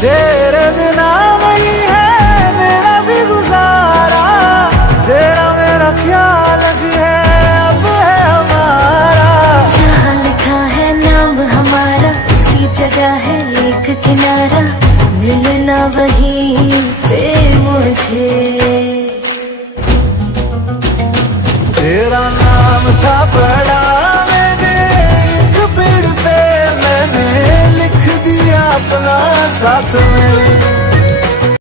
तेरे बिना नहीं है मेरा भी गुजारा, तेरा मेरा क्या लग है अब है हमारा। जहाँ लिखा है नाम हमारा इसी जगह है एक किनारा, मिलना वहीं पे मुझे। तेरा नाम था